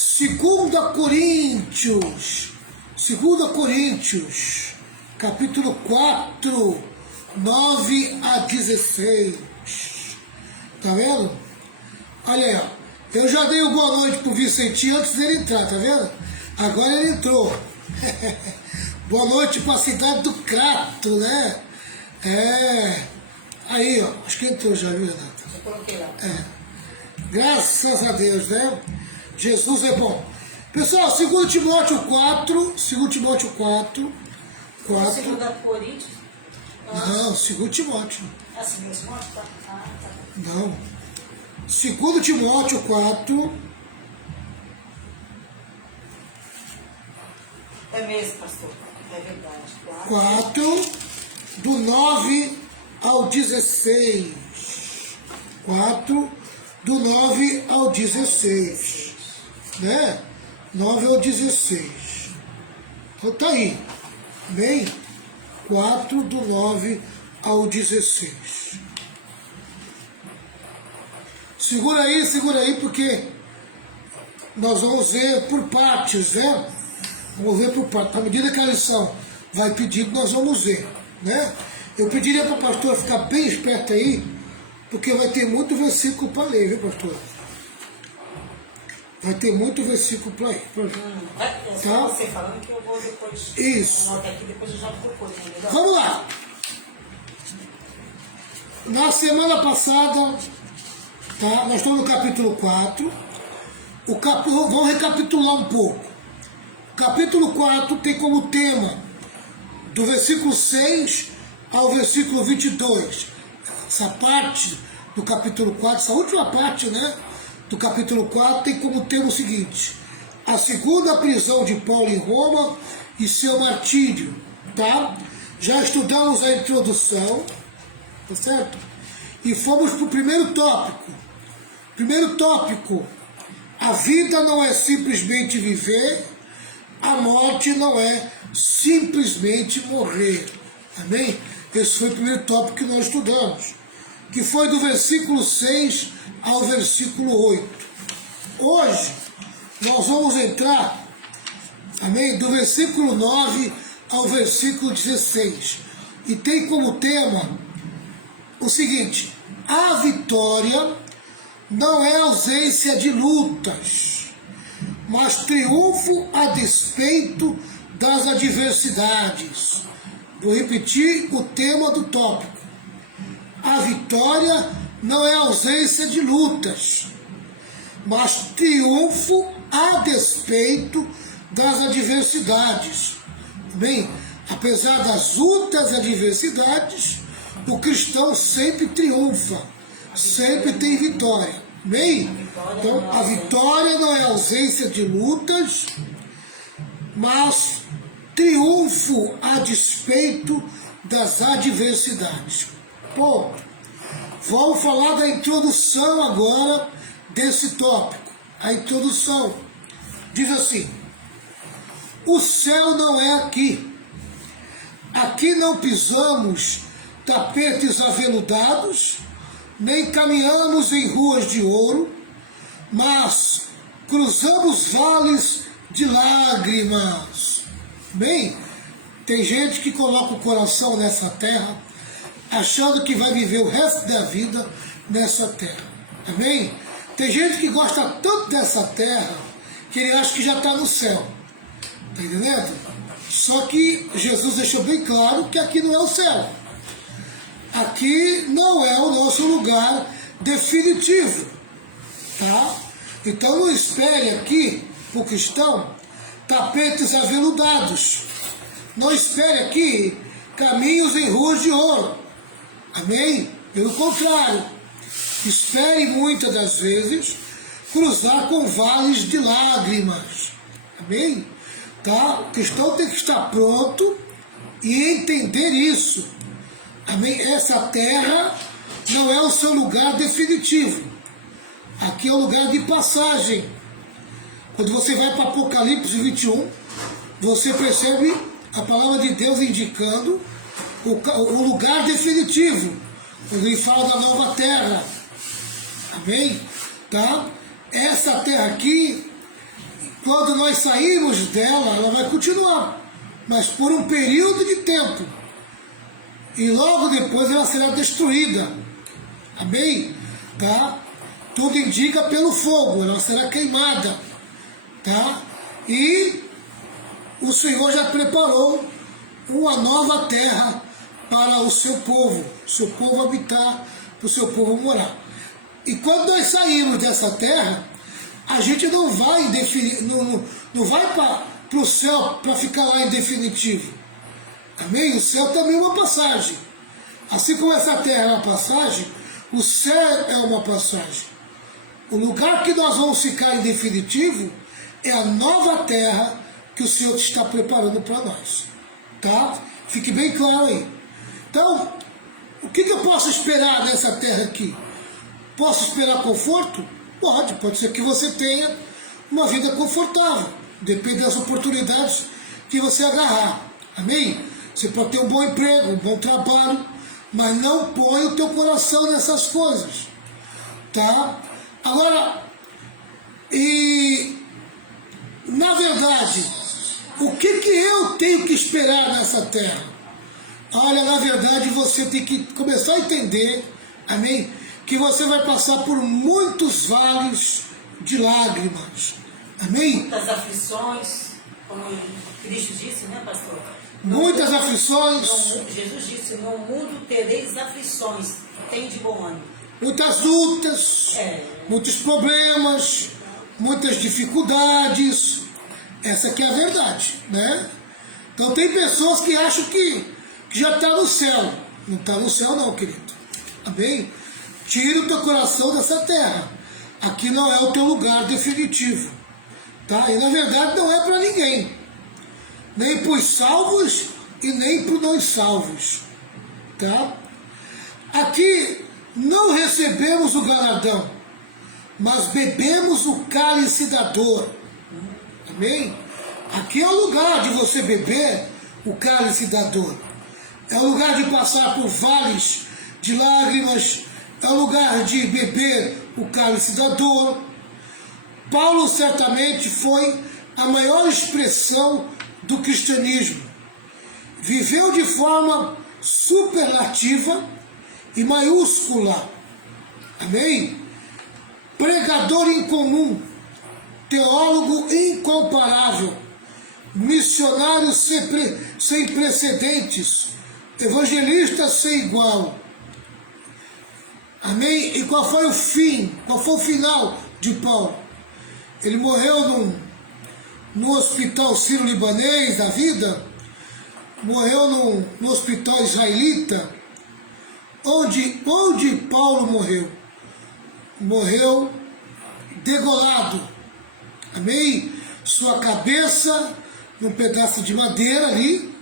Segunda Coríntios, capítulo 4, 9 a 16. Tá vendo? Olha aí, ó. Eu já dei uma boa noite pro Vicentinho antes dele entrar, tá vendo? Agora ele entrou. Boa noite pra cidade do Crato, né? Aí, ó. Acho que entrou já, viu, Renato? Eu coloquei lá. Graças a Deus, né? Jesus é bom. Pessoal, 2 Timóteo 4. Segunda Coríntios. Não, 2 Timóteo. Ah, 2 Timóteo? Tá. Ah, tá. Não. 2 Timóteo 4. É mesmo, pastor. É verdade. 4, do 9 ao 16. 4, do 9 ao 16. Né? 9 ao 16. Então tá aí. Amém? 4, do 9 ao 16. Segura aí, porque nós vamos ver por partes, né? Vamos ver por partes. À medida que a lição vai pedindo, nós vamos ver, né? Eu pediria para o pastor ficar bem esperto aí, porque vai ter muito versículo para ler, viu, pastor? Vai ter muito versículo para ler. Tá? Você falando que eu vou depois... Isso. Aqui, depois eu já procuro, né? Vamos lá. Na semana passada, tá? Nós estamos no capítulo 4. Vamos recapitular um pouco. O capítulo 4 tem como tema, do versículo 6 ao versículo 22. Essa parte do capítulo 4, essa última parte, né, do capítulo 4 tem como tema o seguinte: a segunda prisão de Paulo em Roma e seu martírio, tá? Já estudamos a introdução, tá certo? E fomos para o primeiro tópico. Primeiro tópico: a vida não é simplesmente viver, a morte não é simplesmente morrer. Amém? Esse foi o primeiro tópico que nós estudamos, que foi do versículo 6 ao versículo 8. Hoje, nós vamos entrar, amém, do versículo 9 ao versículo 16. E tem como tema o seguinte: a vitória não é ausência de lutas, mas triunfo a despeito das adversidades. Vou repetir o tema do tópico. A vitória não é ausência de lutas, mas triunfo a despeito das adversidades. Bem, apesar das lutas e adversidades, o cristão sempre triunfa, sempre tem vitória. Bem, então a vitória não é ausência de lutas, mas triunfo a despeito das adversidades. Ponto. Vamos falar da introdução agora desse tópico. A introdução diz assim: o céu não é aqui. Aqui não pisamos tapetes aveludados, nem caminhamos em ruas de ouro, mas cruzamos vales de lágrimas. Bem, tem gente que coloca o coração nessa terra, achando que vai viver o resto da vida nessa terra. Amém? Tem gente que gosta tanto dessa terra que ele acha que já está no céu. Está entendendo? Só que Jesus deixou bem claro que aqui não é o céu. Aqui não é o nosso lugar definitivo. Tá? Então não espere aqui, para o cristão, tapetes aveludados. Não espere aqui caminhos em ruas de ouro. Amém? Pelo contrário, espere muitas das vezes cruzar com vales de lágrimas. Amém? Tá? O cristão tem que estar pronto e entender isso. Amém? Essa terra não é o seu lugar definitivo. Aqui é o lugar de passagem. Quando você vai para Apocalipse 21, você percebe a palavra de Deus indicando o lugar definitivo, quando ele fala da nova terra. Amém? Tá? Essa terra aqui quando nós sairmos dela, ela vai continuar, mas por um período de tempo. E logo depois ela será destruída. Amém? Tá? Tudo indica pelo fogo, ela será queimada. Tá? E o Senhor já preparou uma nova terra para o seu povo habitar, para o seu povo morar. E quando nós sairmos dessa terra, a gente não vai não vai para o céu para ficar lá em definitivo. Amém? O céu também é uma passagem. Assim como essa terra é uma passagem, o céu é uma passagem. O lugar que nós vamos ficar em definitivo é a nova terra que o Senhor está preparando para nós. Tá? Fique bem claro aí. Então, o que eu posso esperar nessa terra aqui? Posso esperar conforto? Pode ser que você tenha uma vida confortável. Depende das oportunidades que você agarrar. Amém? Você pode ter um bom emprego, um bom trabalho, mas não põe o teu coração nessas coisas. Tá? Agora, na verdade, o que eu tenho que esperar nessa terra? Olha, na verdade, você tem que começar a entender, amém? Que você vai passar por muitos vales de lágrimas. Amém? Muitas aflições, como Cristo disse, né, pastor? Muitas aflições. Jesus disse, no mundo tereis aflições, tem de bom ânimo. Muitas lutas, muitos problemas, muitas dificuldades. Essa aqui é a verdade, né? Então tem pessoas que acham que já está no céu. Não está no céu não, querido. Amém? Tira o teu coração dessa terra. Aqui não é o teu lugar definitivo. Tá? E na verdade não é para ninguém. Nem para os salvos e nem para os não salvos. Tá? Aqui não recebemos o galardão, mas bebemos o cálice da dor. Amém? Aqui é o lugar de você beber o cálice da dor. É o lugar de passar por vales de lágrimas. É o lugar de beber o cálice da dor. Paulo certamente foi a maior expressão do cristianismo. Viveu de forma superlativa e maiúscula. Amém? Pregador incomum, teólogo incomparável, missionário sem precedentes, evangelista sem igual. Amém? E qual foi o fim? Qual foi o final de Paulo? Ele morreu no hospital sírio-libanês da vida, morreu no hospital israelita. Onde Paulo morreu? Morreu degolado. Amém? Sua cabeça num pedaço de madeira ali,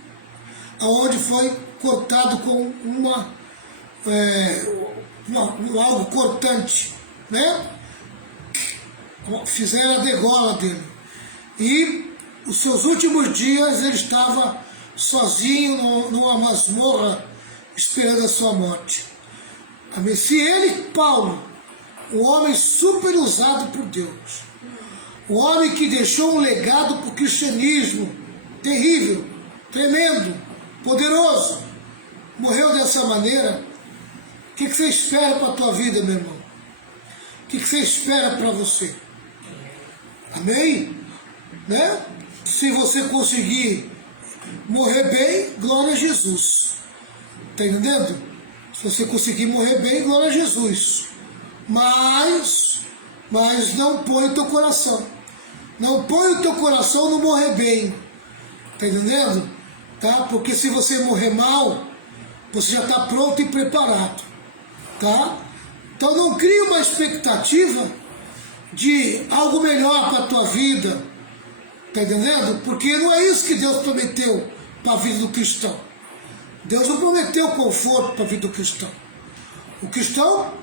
onde foi cortado com algo cortante, né? Fizeram a degola dele. E os seus últimos dias ele estava sozinho numa masmorra, esperando a sua morte. Amém? Se ele, Paulo, um homem super usado por Deus, um homem que deixou um legado para o cristianismo terrível, tremendo, poderoso, morreu dessa maneira, o que você espera para a tua vida, meu irmão? O que você espera para você? Amém? Né? Se você conseguir morrer bem, glória a Jesus. Está entendendo? Se você conseguir morrer bem, glória a Jesus. Mas não põe o teu coração. Não põe o teu coração no morrer bem. Está entendendo? Tá? Porque se você morrer mal, você já está pronto e preparado. Tá? Então não crie uma expectativa de algo melhor para a tua vida. Está entendendo? Porque não é isso que Deus prometeu para a vida do cristão. Deus não prometeu conforto para a vida do cristão. O cristão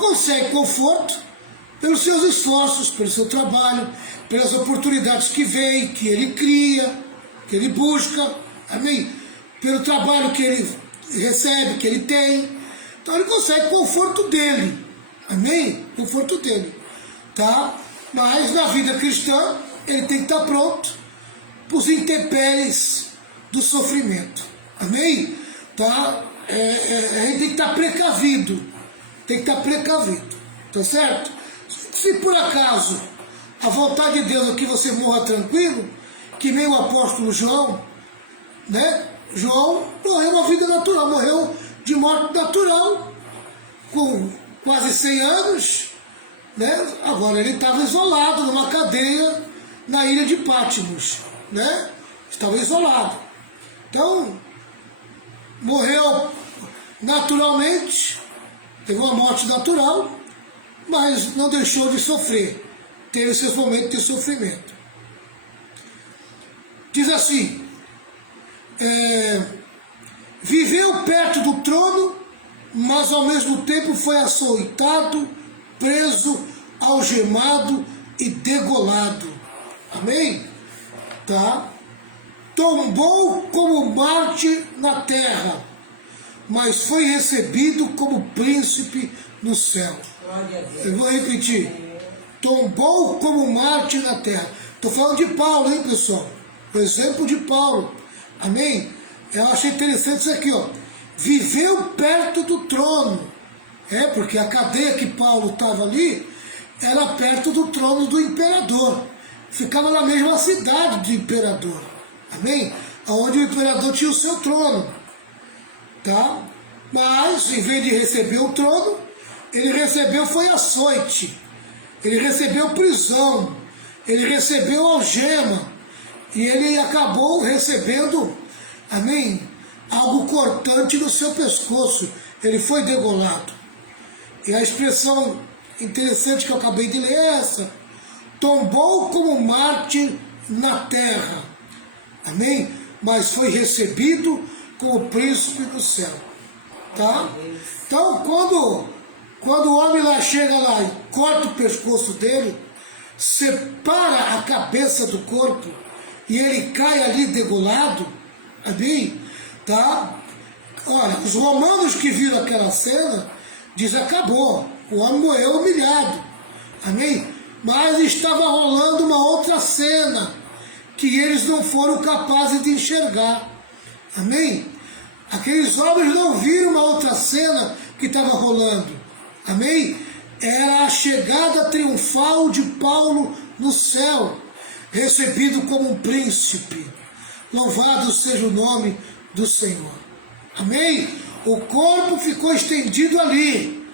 consegue conforto pelos seus esforços, pelo seu trabalho, pelas oportunidades que vem, que ele cria, que ele busca, amém? Pelo trabalho que ele recebe, que ele tem. Então ele consegue conforto dele, amém? Conforto dele, tá? Mas na vida cristã, ele tem que estar pronto para os intempéries do sofrimento. Amém? Tá? A gente tem que estar precavido. Tem que estar precavido. Tá certo? Se por acaso a vontade de Deus é que você morra tranquilo, que nem o apóstolo João, né? João morreu uma vida natural, morreu de morte natural, com quase 100 anos, né? Agora ele estava isolado numa cadeia na ilha de Patmos, né? Estava isolado. Então, morreu naturalmente, teve uma morte natural, mas não deixou de sofrer, teve seus momentos de sofrimento. Diz assim, viveu perto do trono, mas ao mesmo tempo foi açoitado, preso, algemado e degolado. Amém? Tá? Tombou como Marte na terra, mas foi recebido como príncipe no céu. Eu vou repetir. Tombou como Marte na terra. Estou falando de Paulo, hein, pessoal? O exemplo de Paulo. Amém? Eu achei interessante isso aqui, ó. Viveu perto do trono. Porque a cadeia que Paulo estava ali era perto do trono do imperador. Ficava na mesma cidade do imperador. Amém? Onde o imperador tinha o seu trono. Tá? Mas, em vez de receber o trono, ele recebeu foi açoite. Ele recebeu prisão. Ele recebeu algema. E ele acabou recebendo, amém, algo cortante no seu pescoço. Ele foi degolado. E a expressão interessante que eu acabei de ler é essa. Tombou como Marte na terra. Amém? Mas foi recebido como príncipe do céu. Tá? Então, quando o homem lá chega lá e corta o pescoço dele, separa a cabeça do corpo, e ele cai ali degolado, amém? Tá? Olha, os romanos que viram aquela cena, dizem, acabou, o homem morreu humilhado, amém? Mas estava rolando uma outra cena, que eles não foram capazes de enxergar, amém? Aqueles homens não viram uma outra cena que estava rolando, amém? Era a chegada triunfal de Paulo no céu, recebido como um príncipe. Louvado seja o nome do Senhor. Amém? O corpo ficou estendido ali,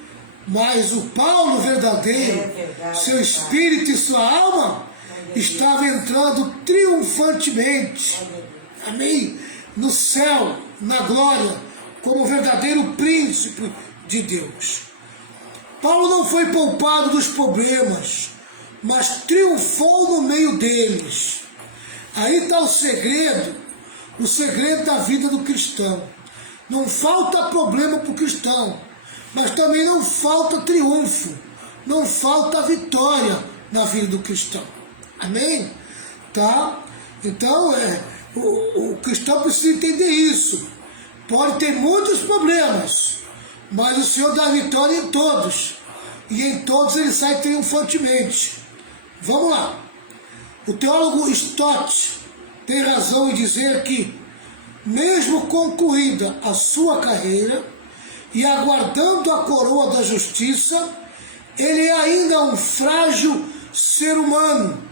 mas o Paulo verdadeiro, seu espírito e sua alma, estava entrando triunfantemente. Amém? No céu, na glória, como verdadeiro príncipe de Deus. Paulo não foi poupado dos problemas, mas triunfou no meio deles. Aí está o segredo da vida do cristão. Não falta problema para o cristão, mas também não falta triunfo, não falta vitória na vida do cristão. Amém? Tá? Então, o cristão precisa entender isso. Pode ter muitos problemas, mas o Senhor dá vitória em todos. E em todos ele sai triunfantemente. Vamos lá. O teólogo Stott tem razão em dizer que, mesmo concluída a sua carreira e aguardando a coroa da justiça, ele é ainda um frágil ser humano,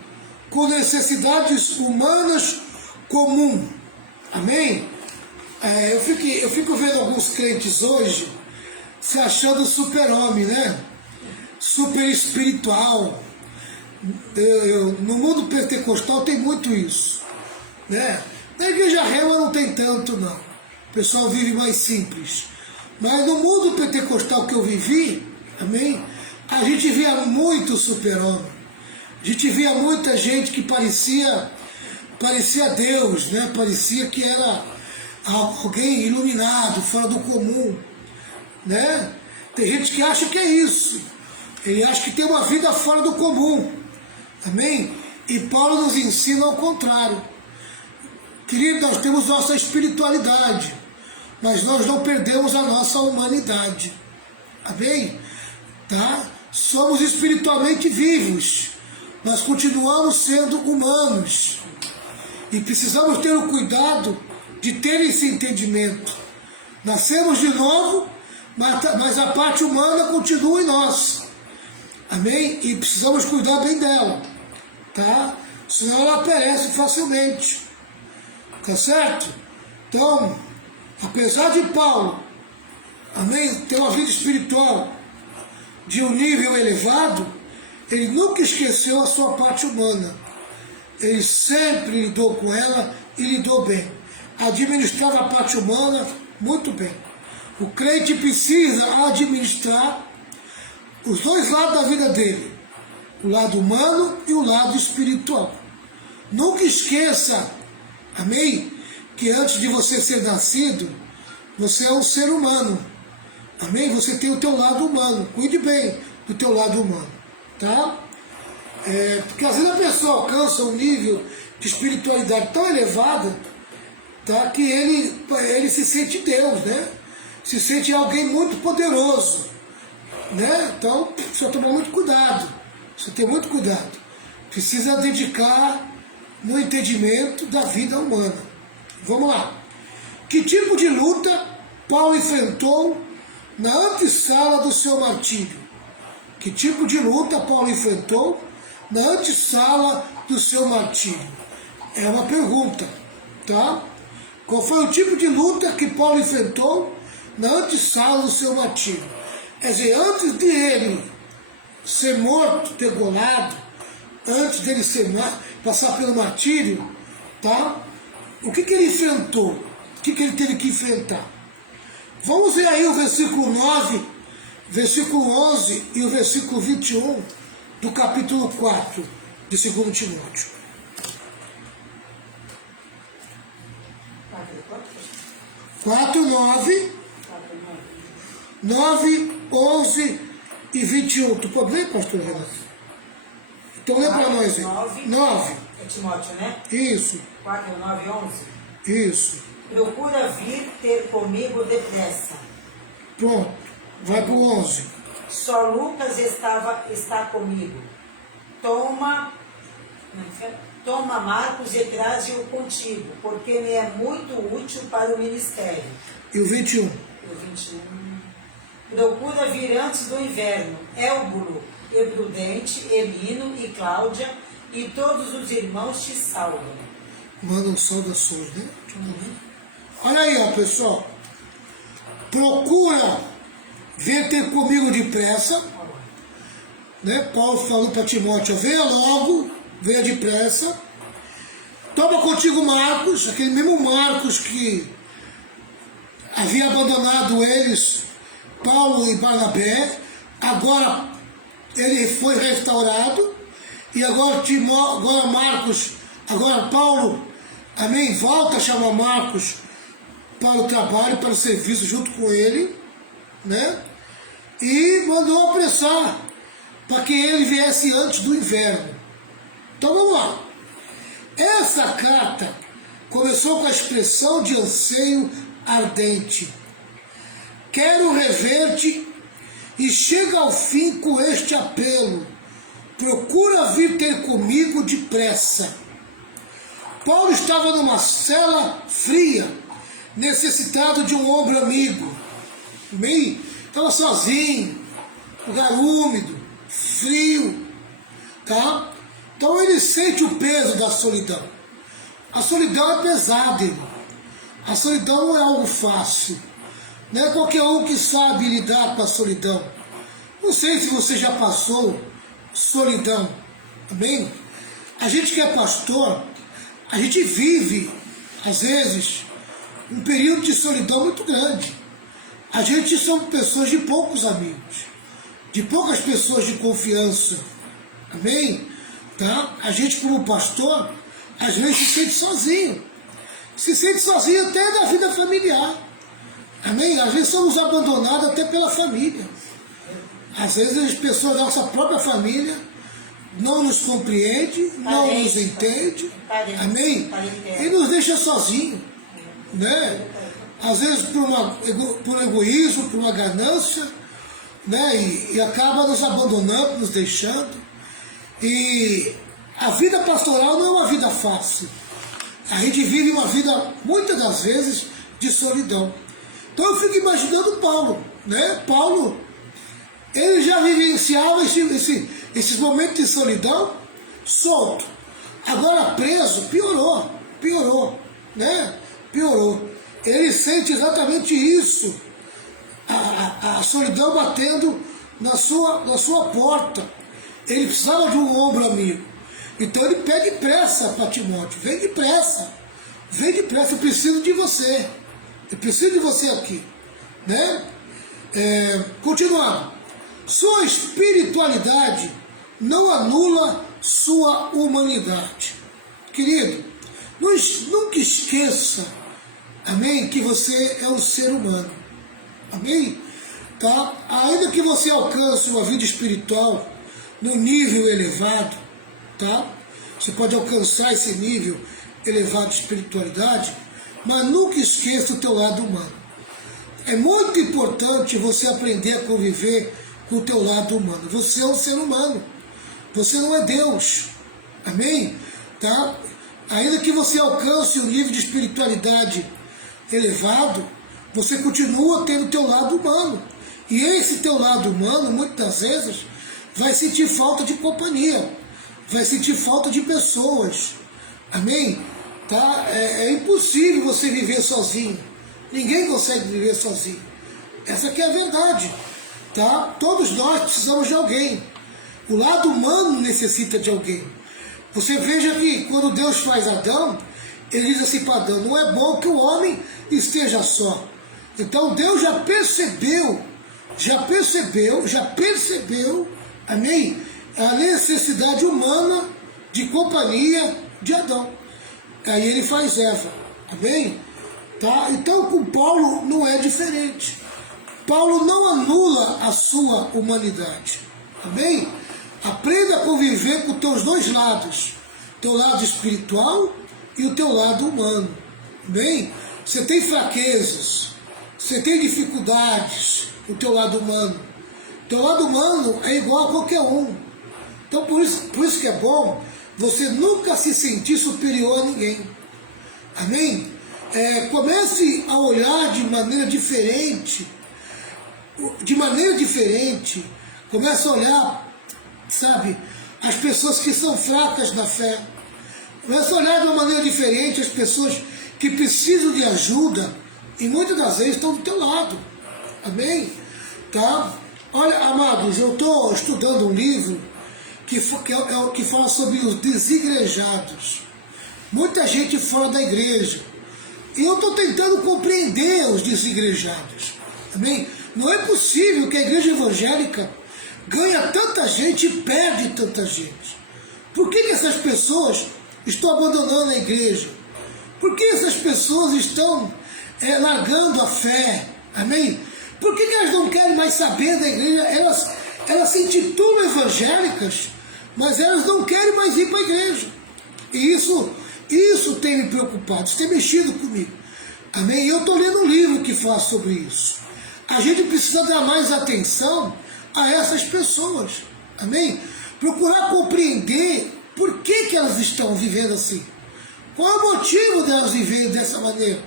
com necessidades humanas comuns. Amém? Eu fico vendo alguns crentes hoje se achando super-homem, né? Super espiritual. No mundo pentecostal tem muito isso, né? Na igreja rema não tem tanto, não. O pessoal vive mais simples. Mas no mundo pentecostal que eu vivi, amém? A gente via muito super-homem. A gente via muita gente que parecia Deus, né? Parecia que era alguém iluminado, fora do comum, né? Tem gente que acha que é isso. Ele acha que tem uma vida fora do comum. Amém? E Paulo nos ensina ao contrário. Querido, nós temos nossa espiritualidade, mas nós não perdemos a nossa humanidade. Amém? Tá? Somos espiritualmente vivos, Nós continuamos sendo humanos. E precisamos ter o cuidado de ter esse entendimento. Nascemos de novo, mas a parte humana continua em nós. Amém? E precisamos cuidar bem dela. Tá? Senão ela perece facilmente. Tá certo? Então, apesar de Paulo, amém, ter uma vida espiritual de um nível elevado, ele nunca esqueceu a sua parte humana. Ele sempre lidou com ela e lidou bem. Administrava a parte humana muito bem. O crente precisa administrar os dois lados da vida dele. O lado humano e o lado espiritual. Nunca esqueça, amém, que antes de você ser nascido, você é um ser humano. Amém? Você tem o teu lado humano. Cuide bem do teu lado humano. Tá? Porque às vezes a pessoa alcança um nível de espiritualidade tão elevada, tá, que ele se sente Deus, né? Se sente alguém muito poderoso, né? Então, precisa tomar muito cuidado. Precisa ter muito cuidado. Precisa dedicar no entendimento da vida humana. Vamos lá. Que tipo de luta Paulo enfrentou na antessala do seu martírio? Que tipo de luta Paulo enfrentou na antessala do seu martírio? É uma pergunta, tá? Qual foi o tipo de luta que Paulo enfrentou na antessala do seu martírio? Quer dizer, antes de ele ser morto, degolado, antes dele passar pelo martírio, tá? O que ele enfrentou? O que ele teve que enfrentar? Vamos ver aí o versículo 9, versículo 11 e o versículo 21 do capítulo 4 de 2 Timóteo. 4, 9, 11 e 21. Tu pode ler, pastor Renato? Então lê para nós aí. 9. É Timóteo, né? Isso. 4, 9 e 11. Isso. Procura vir ter comigo depressa. Pronto. Vai para o 11. Só Lucas está comigo. Toma Marcos e traze-o contigo, porque me é muito útil para o ministério. E o 21? O 21. Procura vir antes do inverno. Élbulo, e Prudente, Emino e Cláudia, e todos os irmãos te salvam. Mandam saudações, né? Olha aí, ó, pessoal. Procura vir ter comigo depressa. Né? Paulo falou para Timóteo, venha logo, venha depressa. Toma contigo Marcos, aquele mesmo Marcos que havia abandonado eles, Paulo e Barnabé. Agora ele foi restaurado. E agora Marcos, agora Paulo, amém, volta a chamar Marcos para o trabalho, para o serviço junto com ele, né? E mandou apressar para que ele viesse antes do inverno. Então vamos lá. Essa carta começou com a expressão de anseio ardente. Quero rever-te, e chega ao fim com este apelo. Procura vir ter comigo depressa. Paulo estava numa cela fria, necessitado de um ombro amigo. Estava sozinho, lugar úmido, frio, tá? Então ele sente o peso da solidão. A solidão é pesada, irmão. A solidão não é algo fácil. Não é qualquer um que sabe lidar com a solidão. Não sei se você já passou solidão, amém? A gente que é pastor, a gente vive, às vezes, um período de solidão muito grande. A gente somos pessoas de poucos amigos, de poucas pessoas de confiança, amém? Tá? A gente como pastor, às vezes se sente sozinho até da vida familiar, amém? Às vezes somos abandonados até pela família. Às vezes as pessoas da nossa própria família não nos compreende, não nos entende, amém? E nos deixa sozinhos, né? Às vezes por egoísmo, por uma ganância, né? E acaba nos abandonando, nos deixando. E a vida pastoral não é uma vida fácil. A gente vive uma vida, muitas das vezes, de solidão. Então eu fico imaginando Paulo, né? Paulo, ele já vivenciava esses momentos de solidão solto. Agora preso, piorou, né? Piorou. Ele sente exatamente isso, a solidão batendo na sua porta. Ele precisava de um ombro amigo. Então ele pede pressa para Timóteo, vem depressa, eu preciso de você. Eu preciso de você aqui, né? Continuando. Sua espiritualidade não anula sua humanidade. Querido, nunca esqueça, amém, que você é um ser humano. Amém? Tá? Ainda que você alcance uma vida espiritual num nível elevado, tá? Você pode alcançar esse nível elevado de espiritualidade, mas nunca esqueça o teu lado humano. É muito importante você aprender a conviver com o teu lado humano. Você é um ser humano. Você não é Deus. Amém? Tá? Ainda que você alcance um nível de espiritualidade elevado, você continua tendo o teu lado humano. E esse teu lado humano, muitas vezes, vai sentir falta de companhia. Vai sentir falta de pessoas. Amém? Tá? É impossível você viver sozinho. Ninguém consegue viver sozinho. Essa que é a verdade. Tá? Todos nós precisamos de alguém. O lado humano necessita de alguém. Você veja que quando Deus faz Adão, ele diz assim para Adão, não é bom que o homem esteja só. Então Deus já percebeu, amém? A necessidade humana de companhia de Adão. Aí ele faz Eva, amém? Tá? Então com Paulo não é diferente. Paulo não anula a sua humanidade, amém? Aprenda a conviver com os teus dois lados, teu lado espiritual e o teu lado humano, amém? Você tem fraquezas, você tem dificuldades, o teu lado humano. O teu lado humano é igual a qualquer um. Então por isso que é bom você nunca se sentir superior a ninguém. Amém? Comece a olhar de maneira diferente. Comece a olhar, sabe, as pessoas que são fracas na fé. Comece a olhar de uma maneira diferente as pessoas que precisam de ajuda e muitas das vezes estão do teu lado. Amém? Tá? Olha, amados, eu estou estudando um livro que fala sobre os desigrejados. Muita gente fora da igreja. E eu estou tentando compreender os desigrejados. Amém? Não é possível que a igreja evangélica ganhe tanta gente e perde tanta gente. Por que essas pessoas estão abandonando a igreja? Por que essas pessoas estão largando a fé? Amém? Por que elas não querem mais saber da igreja? Elas se intitulam evangélicas, mas elas não querem mais ir para a igreja. E isso tem me preocupado, isso tem mexido comigo. Amém? E eu estou lendo um livro que fala sobre isso. A gente precisa dar mais atenção a essas pessoas. Amém? Procurar compreender por que elas estão vivendo assim. Qual é o motivo delas viverem dessa maneira?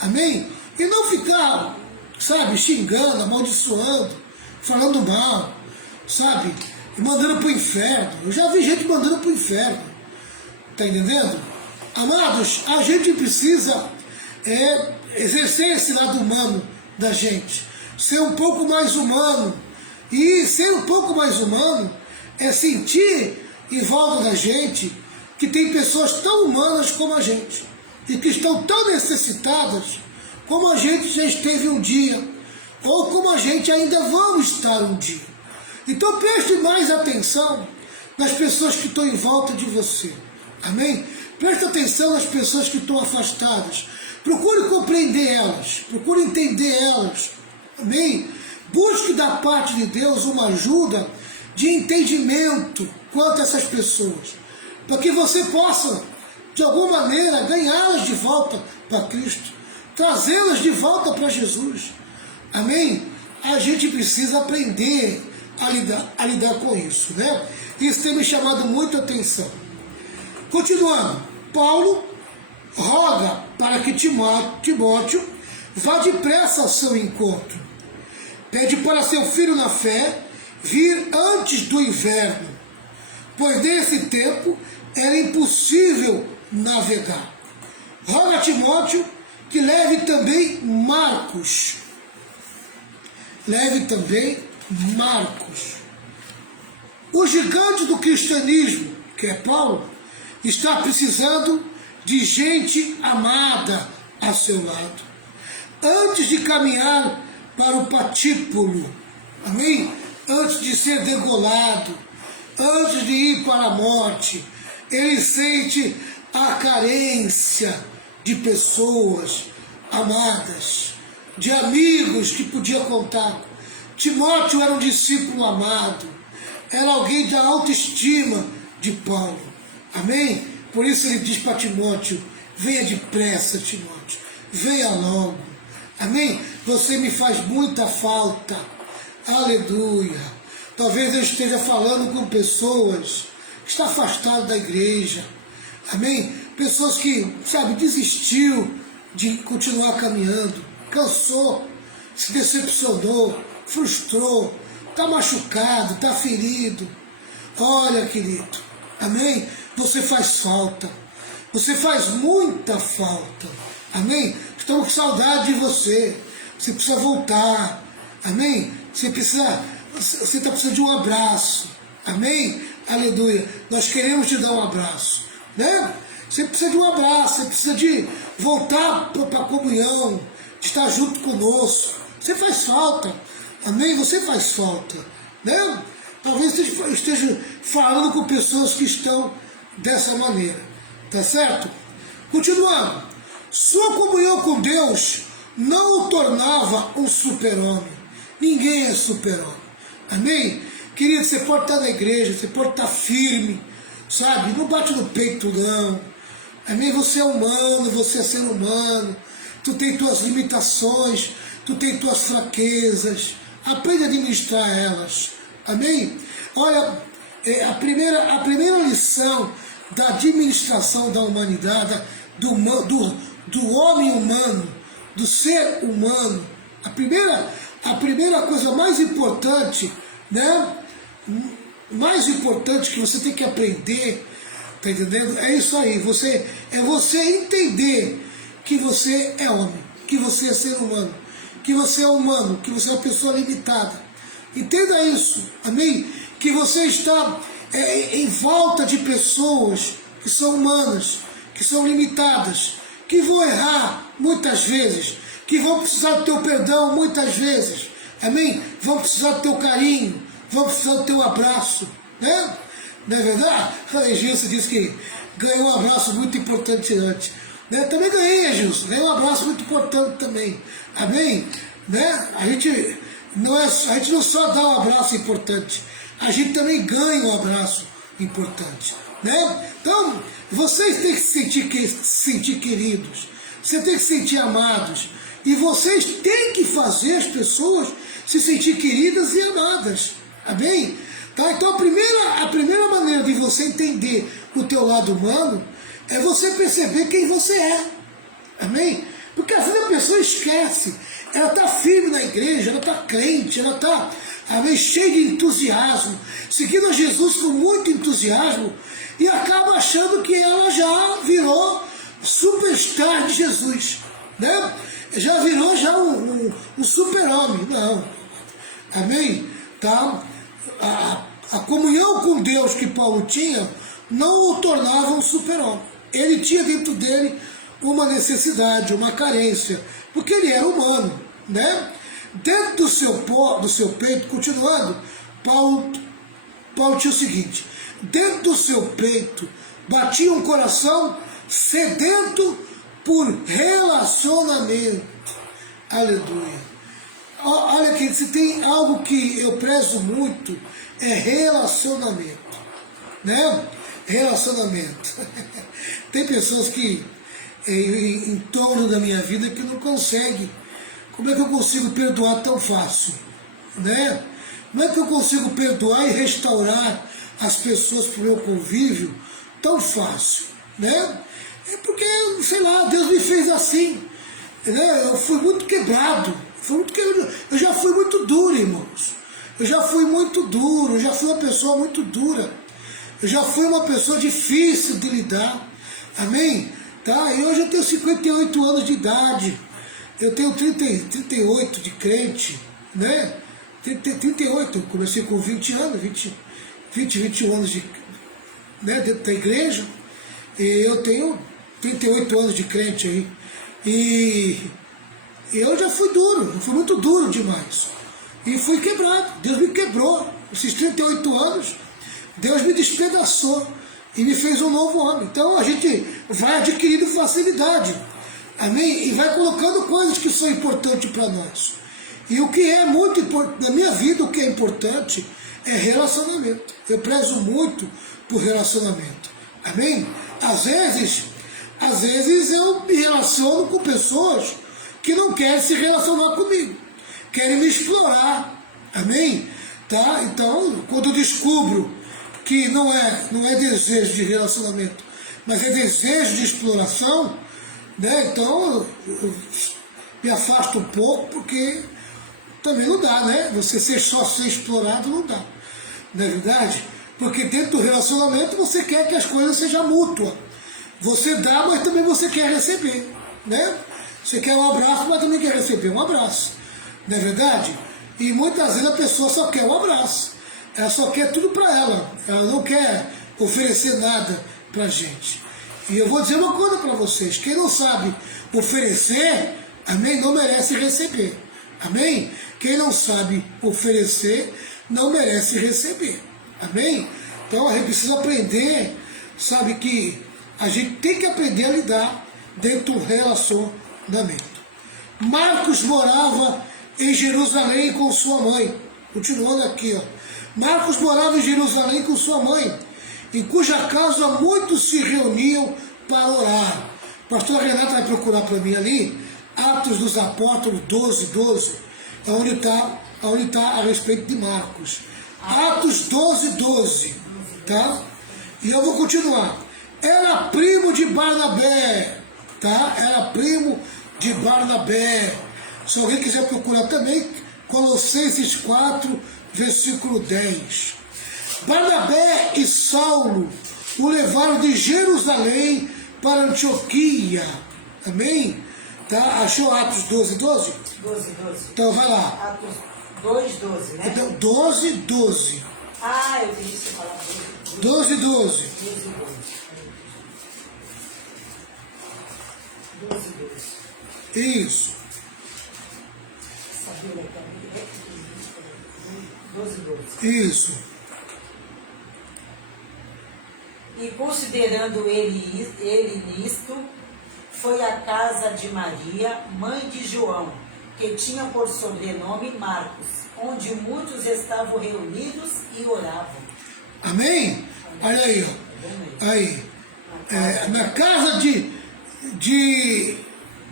Amém? E não ficar, sabe, xingando, amaldiçoando, falando mal, sabe? E mandando para o inferno. Eu já vi gente mandando para o inferno. Está entendendo? Amados, a gente precisa exercer esse lado humano da gente. Ser um pouco mais humano. E ser um pouco mais humano é sentir em volta da gente que tem pessoas tão humanas como a gente. E que estão tão necessitadas como a gente já esteve um dia. Ou como a gente ainda vamos estar um dia. Então preste mais atenção nas pessoas que estão em volta de você. Amém? Preste atenção nas pessoas que estão afastadas. Procure compreender elas. Procure entender elas. Amém? Busque da parte de Deus uma ajuda de entendimento quanto a essas pessoas. Para que você possa, de alguma maneira, ganhá-las de volta para Cristo. Trazê-las de volta para Jesus. Amém? A gente precisa aprender a lidar com isso, né? Isso tem me chamado muita atenção. Continuando, Paulo roga para que Timóteo vá depressa ao seu encontro. Pede para seu filho na fé vir antes do inverno, pois nesse tempo era impossível navegar. Roga a Timóteo que leve também Marcos. Leve também Marcos. O gigante do cristianismo, que é Paulo, está precisando de gente amada a seu lado. Antes de caminhar para o patíbulo, amém? Antes de ser degolado, antes de ir para a morte, ele sente a carência de pessoas amadas, de amigos que podia contar. Timóteo era um discípulo amado, era alguém da autoestima de Paulo, amém? Por isso ele diz para Timóteo: venha depressa, Timóteo, venha logo, amém? Você me faz muita falta, aleluia. Talvez eu esteja falando com pessoas que estão afastadas da igreja, amém? Pessoas que, sabe, desistiu de continuar caminhando, cansou, se decepcionou, frustrou, está machucado, está ferido. Olha, querido, amém? Você faz falta, você faz muita falta, amém? Estamos com saudade de você, você precisa voltar, amém? Você está precisando de um abraço, amém? Aleluia, nós queremos te dar um abraço, né? Você precisa de um abraço, você precisa de voltar para a comunhão, de estar junto conosco. Você faz falta, amém? Você faz falta, né? Talvez esteja falando com pessoas que estão dessa maneira, tá certo? Continuando, sua comunhão com Deus não o tornava um super-homem. Ninguém é super-homem, amém? Querido, você pode estar na igreja, você pode estar firme, sabe? Não bate no peito não, amém? Você é humano, você é ser humano, tu tem tuas limitações, tu tem tuas fraquezas, aprende a administrar elas, amém? Olha, a primeira lição da administração da humanidade, do homem humano, do ser humano, a primeira coisa mais importante, né? Mais importante que você tem que aprender, tá entendendo? É isso aí, você entender que você é homem, que você é ser humano, que você é humano, que você é uma pessoa limitada. Entenda isso, amém? Que você está em volta de pessoas que são humanas, que são limitadas, que vão errar muitas vezes, que vão precisar do teu perdão muitas vezes, amém? Vão precisar do teu carinho, vão precisar do teu abraço, né? Não é verdade? A Gilson disse que ganhou um abraço muito importante antes, né? Também ganhei, Gilson, ganhei um abraço muito importante também, amém? Né? A gente não só dá um abraço importante, a gente também ganha um abraço importante, né? Então, vocês têm que se sentir queridos, você tem que se sentir amados, e vocês têm que fazer as pessoas se sentir queridas e amadas, amém? Tá? Então, a primeira maneira de você entender o teu lado humano é você perceber quem você é, amém? Porque às vezes a pessoa esquece, ela está firme na igreja, ela está crente, ela está cheia de entusiasmo, seguindo a Jesus com muito entusiasmo, e acaba achando que ela já virou superstar de Jesus, né? Já virou um super-homem. Não, amém? Tá? A comunhão com Deus que Paulo tinha não o tornava um super-homem. Ele tinha dentro dele uma necessidade, uma carência, porque ele era humano, né? Dentro do seu peito, continuando, Paulo tinha o seguinte: dentro do seu peito batia um coração sedento por relacionamento. Aleluia. Olha aqui, se tem algo que eu prezo muito, é relacionamento, né? Relacionamento. Tem pessoas que em torno da minha vida que não conseguem. Como é que eu consigo perdoar tão fácil, né? Como é que eu consigo perdoar e restaurar as pessoas para o meu convívio tão fácil, né? É porque, sei lá, Deus me fez assim, né? Eu fui muito quebrado, eu já fui muito duro, irmãos. Eu já fui muito duro, eu já fui uma pessoa muito dura. Eu já fui uma pessoa difícil de lidar, amém? Tá? E hoje eu tenho 58 anos de idade, eu tenho 38 de crente, né? 38, eu comecei com 20 anos, 21 anos né, dentro da igreja, e eu tenho 38 anos de crente aí, e eu já fui duro, eu fui muito duro demais, e fui quebrado, Deus me quebrou, esses 38 anos, Deus me despedaçou, e me fez um novo homem. Então a gente vai adquirindo facilidade, amém? E vai colocando coisas que são importantes para nós. E o que é muito importante, na minha vida, o que é importante é relacionamento. Eu prezo muito por relacionamento, amém? Às vezes eu me relaciono com pessoas que não querem se relacionar comigo, querem me explorar, amém? Tá? Então, quando eu descubro que não é desejo de relacionamento, mas é desejo de exploração, né? Então eu me afasto um pouco, porque também não dá, né? Você só ser explorado não dá, não é verdade? Porque dentro do relacionamento você quer que as coisas sejam mútuas. Você dá, mas também você quer receber, né? Você quer um abraço, mas também quer receber um abraço, não é verdade? E muitas vezes a pessoa só quer um abraço. Ela só quer tudo para ela não quer oferecer nada para a gente. E eu vou dizer uma coisa para vocês, quem não sabe oferecer, amém, não merece receber, amém? Quem não sabe oferecer, não merece receber, amém? Então a gente precisa aprender, sabe, que a gente tem que aprender a lidar dentro do relacionamento. Marcos morava em Jerusalém com sua mãe, continuando aqui, ó. Marcos morava em Jerusalém com sua mãe, em cuja casa muitos se reuniam para orar. O pastor Renato vai procurar para mim ali, Atos dos Apóstolos 12, é onde está a respeito de Marcos. Atos 12, tá? E eu vou continuar. Era primo de Barnabé, tá? Era primo de Barnabé. Se alguém quiser procurar também, Colossenses 4, versículo 10. Barnabé e Saulo o levaram de Jerusalém para Antioquia. Amém? Tá? Achou Atos 12? 12. Então vai lá. Atos 2:12, né? Então, 12. Ah, eu tenho que falar 12. 12. Isso. Sabia que 12. Isso. E considerando ele nisto, foi à casa de Maria, mãe de João, que tinha por sobrenome Marcos, onde muitos estavam reunidos e oravam. Amém? Olha aí, ó. Aí. Na casa de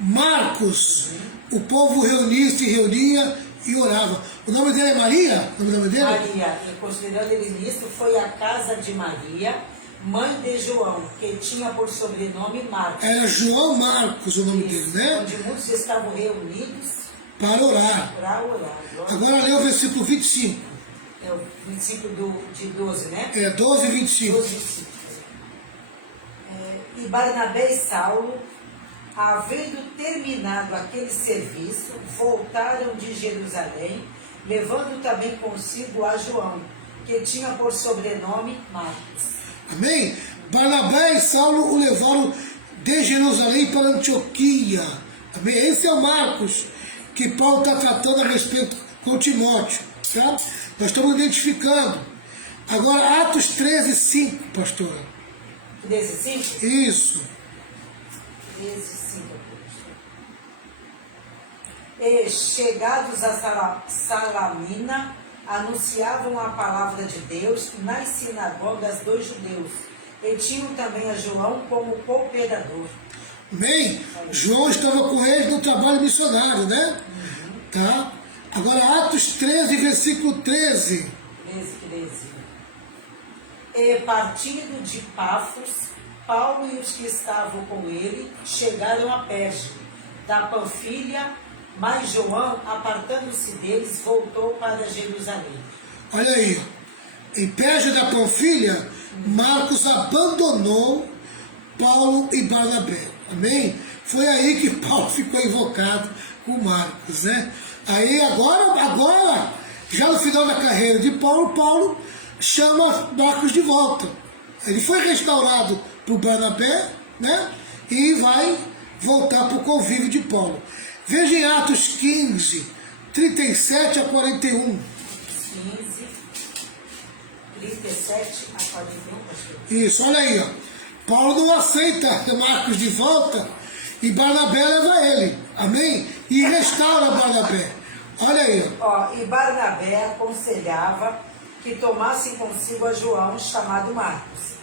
Marcos, o povo se reunia e orava. O nome dele é Maria? O nome dele? Maria, e considerando ele nisto, foi à casa de Maria, mãe de João, que tinha por sobrenome Marcos. Era João Marcos o nome dele, né? Onde muitos estavam reunidos para orar. Agora lê o versículo 25. É o versículo de 12, né? 12 e 25. 12 e 25. E Barnabé e Saulo, havendo terminado aquele serviço, voltaram de Jerusalém, levando também consigo a João, que tinha por sobrenome Marcos. Amém? Barnabé e Saulo o levaram de Jerusalém para Antioquia. Amém? Esse é o Marcos que Paulo está tratando a respeito com Timóteo. Tá? Nós estamos identificando. Agora, Atos 13:5, pastora. 13:5? Isso. 13:5. E chegados a Salamina, anunciavam a palavra de Deus nas sinagogas dos judeus. E tinham também a João como cooperador. Amém? João estava com eles no trabalho missionário, né? Tá? Agora Atos 13, versículo 13. 13. E partindo de Pafos, Paulo e os que estavam com ele chegaram a Perge, da Panfilha, mas João, apartando-se deles, voltou para Jerusalém. Olha aí, ó. Em Perge da Panfilha, Marcos abandonou Paulo e Barnabé. Amém? Foi aí que Paulo ficou invocado com Marcos, né? Aí agora, já no final da carreira de Paulo, Paulo chama Marcos de volta. Ele foi restaurado por Barnabé, né? E vai voltar para o convívio de Paulo. Veja em Atos 15, 37 a 41. 15, 37 a 41, pastor. Isso, olha aí, ó. Paulo não aceita Marcos de volta e Barnabé leva ele. Amém? E restaura Barnabé. Olha aí, ó. E Barnabé aconselhava que tomassem consigo a João, chamado Marcos.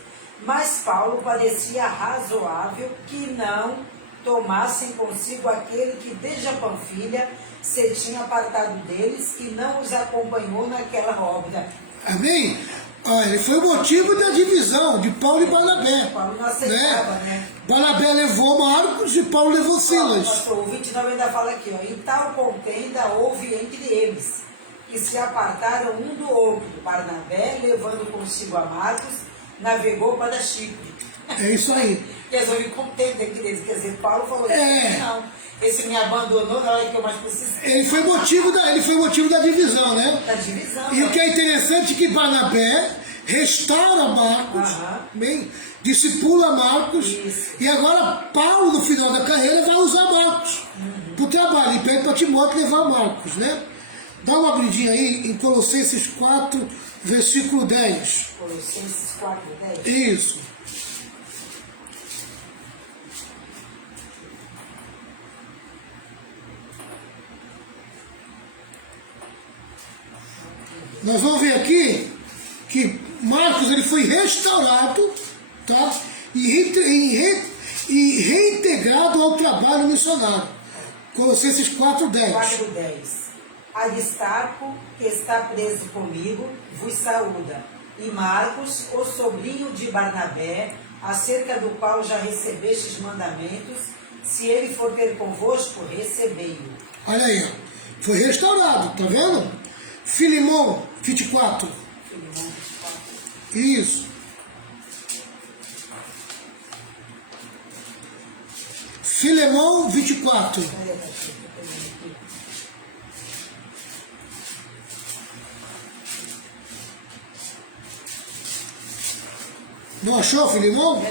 Mas Paulo parecia razoável que não tomassem consigo aquele que desde a Panfilha se tinha apartado deles e não os acompanhou naquela obra. Amém? Olha, foi o motivo da divisão de Paulo e Barnabé. Paulo não aceitava, né? Barnabé levou Marcos e Paulo levou Silas. Pastor, o 29 ainda fala aqui, ó. E tal contenda houve entre eles, que se apartaram um do outro. Barnabé, levando consigo a Marcos, navegou para Chipre. É isso aí. Resolvi contender entre eles. Quer dizer, Paulo falou não. Esse me abandonou na hora que eu mais precisei. Ele foi motivo da divisão, né? Da divisão. E o que é interessante é que Barnabé restaura Marcos, bem, discipula Marcos, e agora Paulo, no final da carreira, vai usar Marcos para o trabalho, e pede para Timóteo levar Marcos, né? Dá uma abridinha aí em Colossenses 4, versículo 10. Colossenses 4, 10? Isso. Nós vamos ver aqui que Marcos ele foi restaurado, tá? E reintegrado ao trabalho missionário. Colossenses 4:10. 4:10. Aristarco, que está preso comigo, vos saúda. E Marcos, o sobrinho de Barnabé, acerca do qual já recebestes mandamentos, se ele for ter convosco, recebei-o. Olha aí, ó. Foi restaurado, tá vendo? Filemão 24. Filemão 24. Isso. Filemão 24. Não achou, Filemão?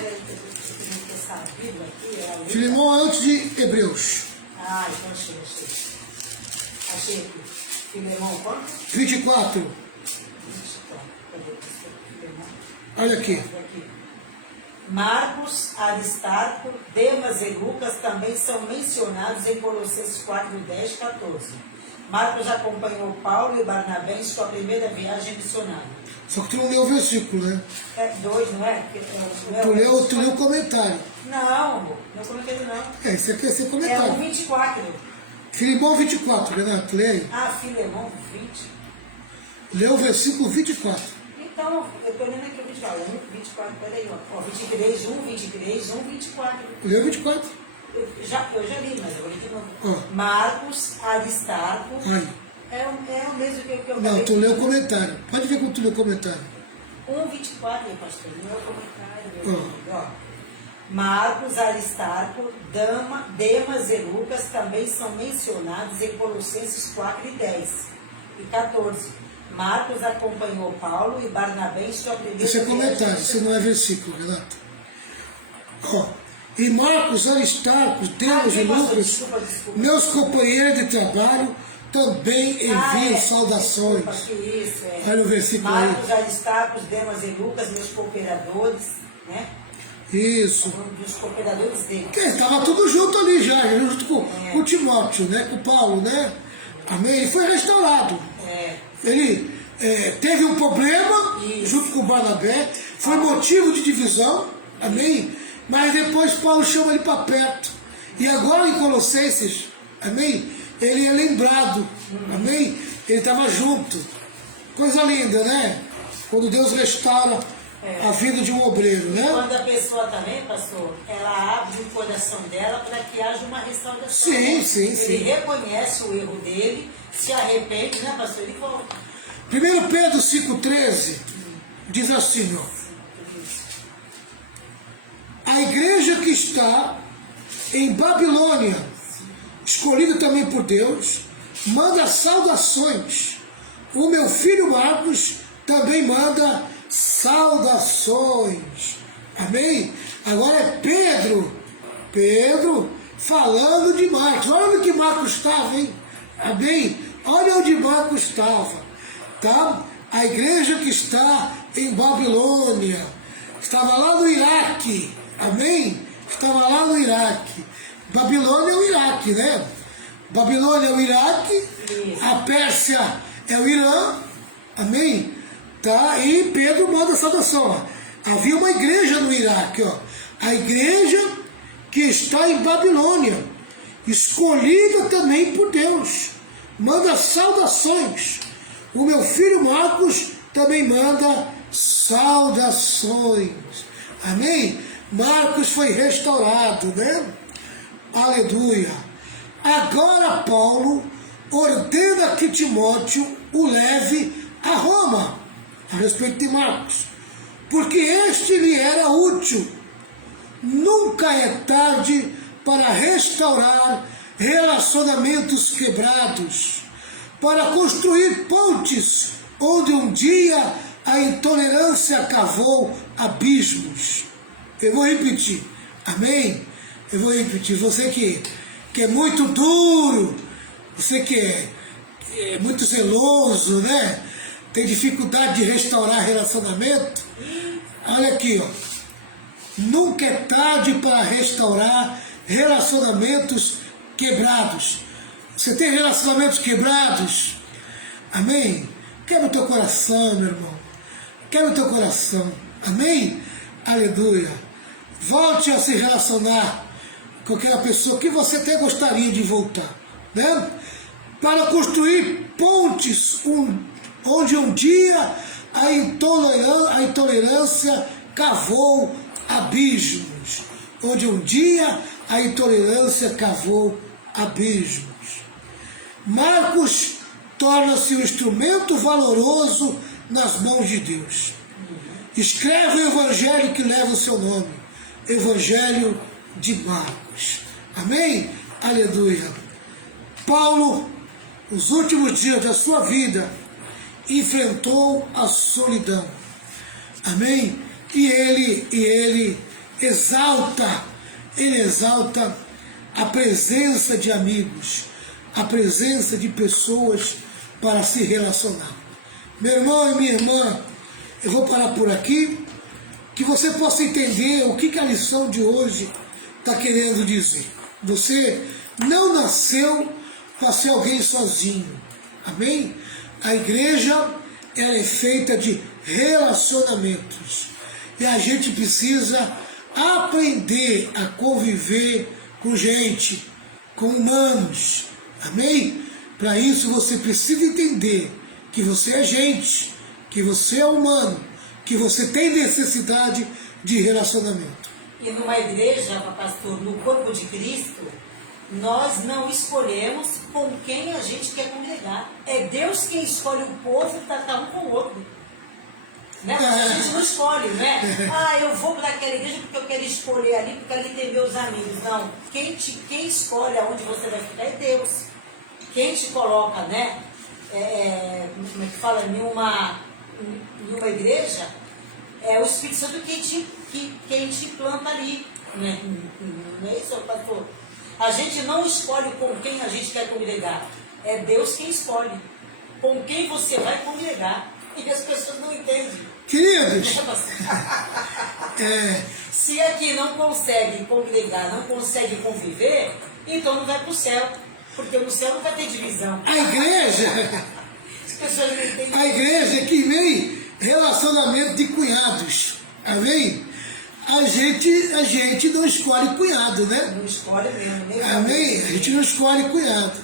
Filemão é antes de Hebreus. Ah, então achei. Achei aqui. Filemão quanto? 24. Olha aqui. Marcos, Aristarco, Demas e Lucas também são mencionados em Colossenses 4, 10, 14. Marcos acompanhou Paulo e Barnabé em sua primeira viagem missionária. Só que tu não leu o versículo, né? É 2, não é? Tu leu o comentário. Não comentário não. É, isso aqui é seu comentário. É o 24. Filemão 24, Renato, leia. Ah, Filemão 20. Leu o versículo 24. Então, eu estou lendo aqui o 24. 24, peraí, ó. 23, 1, 23, 1, 24. Leu 24? Eu já li, mas eu vou ler de novo. Ó. Marcos, Aristarco. Aí. É o mesmo que eu Não, tu leu o comentário. Pode ver como tu leu o comentário. 1, 24, pastor. Não é o comentário, meu amigo. Ó. Marcos, Aristarco, Demas e Lucas também são mencionados em Colossenses 4 e 10 e 14. Marcos acompanhou Paulo e Barnabé em sua primeira Isso é comentário, isso não é versículo, Renato. Ó, e Marcos, Aristarco, Demas e Lucas, desculpa. meus companheiros de trabalho, também envio saudações. Isso, é. Olha o versículo Marcos, aí. Aristarco, Demas e Lucas, meus cooperadores, né? Isso. Dos cooperadores dele. Que estava tudo junto ali já, junto com Timóteo, né? Com Paulo, né? Amém? Ele foi restaurado. Ele teve um problema junto com Barnabé, foi motivo de divisão, amém? Mas depois Paulo chama ele para perto. E agora em Colossenses, amém? ele é lembrado, amém? Ele estava junto. Coisa linda, né? Quando Deus restaura a vida de um obreiro, né? Quando a pessoa também, pastor, ela abre o coração dela para que haja uma restauração. Sim, sim, ele sim. reconhece o erro dele, se arrepende, né, pastor? Ele volta. 1 Pedro 5,13 diz assim, ó. A igreja que está em Babilônia, escolhida também por Deus, manda saudações. O meu filho Marcos também manda saudações. Amém? Agora é Pedro falando de Marcos. Olha onde que Marcos estava, hein? Amém? Olha onde Marcos estava. Tá? A igreja que está em Babilônia estava lá no Iraque. Amém? Estava lá no Iraque. Babilônia é o Iraque, né? Babilônia é o Iraque, a Pérsia é o Irã, amém? Tá? E Pedro manda saudação. Ó. Havia uma igreja no Iraque, ó. A igreja que está em Babilônia, escolhida também por Deus, manda saudações. O meu filho Marcos também manda saudações. Amém? Marcos foi restaurado, né? Aleluia. Agora Paulo ordena que Timóteo o leve a Roma, a respeito de Marcos, porque este lhe era útil. Nunca é tarde para restaurar relacionamentos quebrados, para construir pontes onde um dia a intolerância cavou abismos. Eu vou repetir, amém? Eu vou repetir, você que é muito duro, você que é muito zeloso, né? Tem dificuldade de restaurar relacionamento. Olha aqui, ó. Nunca é tarde para restaurar relacionamentos quebrados. Você tem relacionamentos quebrados? Amém? Quebra o teu coração, meu irmão. Quebra o teu coração. Amém? Aleluia. Volte a se relacionar com aquela pessoa que você até gostaria de voltar, né? Para construir pontes onde um dia a intolerância cavou abismos. Onde um dia a intolerância cavou abismos. Marcos torna-se um instrumento valoroso nas mãos de Deus. Escreve o evangelho que leva o seu nome, Evangelho de Marcos. Amém? Aleluia. Paulo, nos últimos dias da sua vida, enfrentou a solidão. Amém? E ele exalta a presença de amigos, a presença de pessoas para se relacionar. Meu irmão e minha irmã, eu vou parar por aqui, que você possa entender o que a lição de hoje está querendo dizer. Você não nasceu para ser alguém sozinho. Amém? A igreja ela é feita de relacionamentos. E a gente precisa aprender a conviver com gente, com humanos. Amém? Para isso você precisa entender que você é gente, que você é humano, que você tem necessidade de relacionamento. E numa igreja, pastor, no corpo de Cristo, nós não escolhemos com quem a gente quer congregar. É Deus quem escolhe o povo para estar um com o outro. Né? A gente não escolhe, né? Ah, eu vou para aquela igreja porque eu quero escolher ali, porque ali tem meus amigos. Não. Quem escolhe aonde você vai ficar é Deus. Quem te coloca, né? Como é que fala? Em uma igreja, é o Espírito Santo quem te planta ali. Né? Não é isso, pastor? A gente não escolhe com quem a gente quer congregar. É Deus quem escolhe com quem você vai congregar. E as pessoas não entendem. Queridos, se aqui não consegue congregar, não consegue conviver, então não vai para o céu. Porque no céu não vai ter divisão. A igreja, as pessoas não entendem. A igreja é que vem relacionamento de cunhados. Amém? A gente não escolhe cunhado, né? Não escolhe mesmo. Amém? A gente não escolhe cunhado.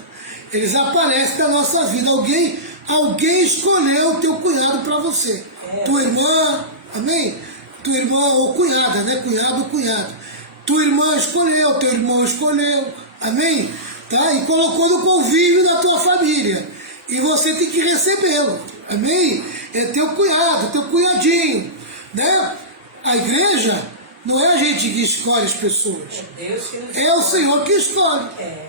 Eles aparecem na nossa vida. Alguém escolheu o teu cunhado para você. Tua irmã, amém? Tua irmã ou cunhada, né? Cunhado ou cunhado. Tua irmã escolheu, teu irmão escolheu, amém? Tá? E colocou no convívio da tua família. E você tem que recebê-lo, amém? É teu cunhado, teu cunhadinho, né? A igreja não é a gente que escolhe as pessoas. É Deus que nos É o Senhor que escolhe.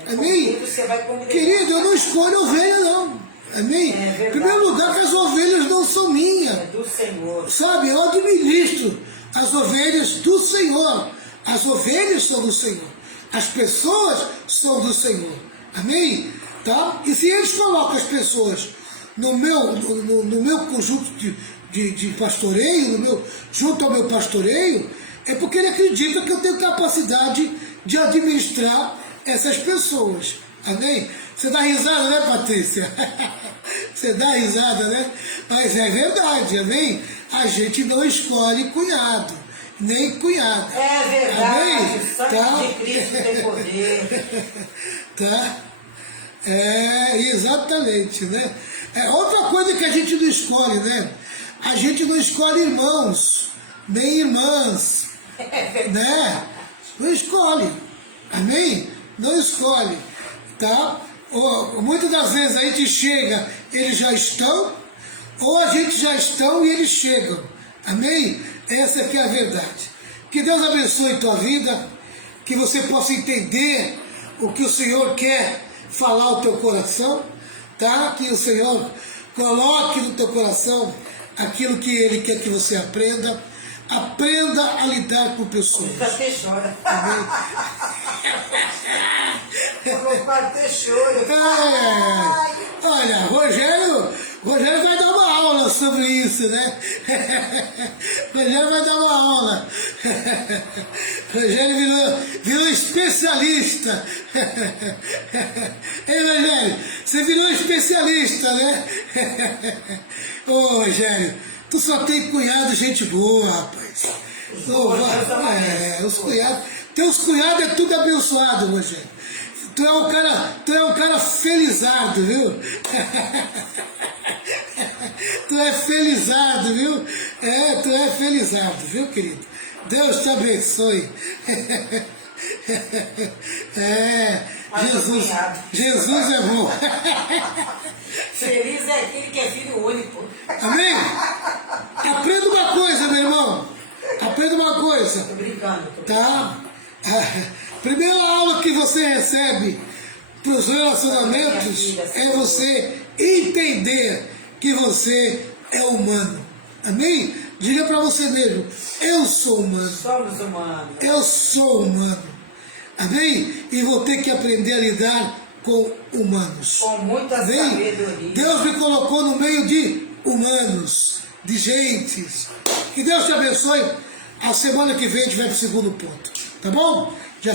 Amém? Você vai congregar. Querido, eu não escolho ovelha, não. Amém? Em primeiro lugar, que as ovelhas não são minhas. É do Senhor. Sabe, eu administro as ovelhas do Senhor. As ovelhas são do Senhor. As pessoas são do Senhor. Amém? Tá? E se eles colocam as pessoas no meu conjunto de pastoreio, junto ao meu pastoreio, é porque ele acredita que eu tenho capacidade de administrar essas pessoas. Amém? Você dá risada, né, Patrícia? Você dá risada, né? Mas é verdade, amém? A gente não escolhe cunhado, nem cunhada. É verdade, amém? O sangue de Cristo tem poder. Tá? É, exatamente, né? É outra coisa que a gente não escolhe, né? A gente não escolhe irmãos, nem irmãs, né? Não escolhe, amém? Não escolhe, tá? Ou, muitas das vezes a gente chega, eles já estão, ou a gente já estão e eles chegam, amém? Essa aqui é a verdade. Que Deus abençoe tua vida, que você possa entender o que o Senhor quer falar ao teu coração, tá? Que o Senhor coloque no teu coração aquilo que Ele quer que você aprenda. Aprenda a lidar com pessoas. Até chora. Amém? Até chora. Olha, Rogério vai dar uma aula sobre isso, né? Rogério vai dar uma aula. Rogério virou especialista. Ei, Rogério, você virou especialista, né? Ô, Rogério, tu só tem cunhado gente boa, rapaz. Os cunhados. Teus cunhados é tudo abençoado, Rogério. Tu é um cara felizardo, viu? Tu é felizardo, viu? Tu é felizardo, viu, querido? Deus te abençoe. Jesus é bom. Feliz é aquele que é filho único. Amém? Aprenda uma coisa, meu irmão. Aprenda uma coisa. Tô brincando. Tá? Primeira aula que você recebe para os relacionamentos é você entender que você é humano. Amém? Diga para você mesmo, eu sou humano. Somos humanos. Eu sou humano. Amém? E vou ter que aprender a lidar com humanos. Com muita sabedoria. Deus me colocou no meio de humanos, de gentes. Que Deus te abençoe. A semana que vem a gente vai para o segundo ponto. Tá bom? Já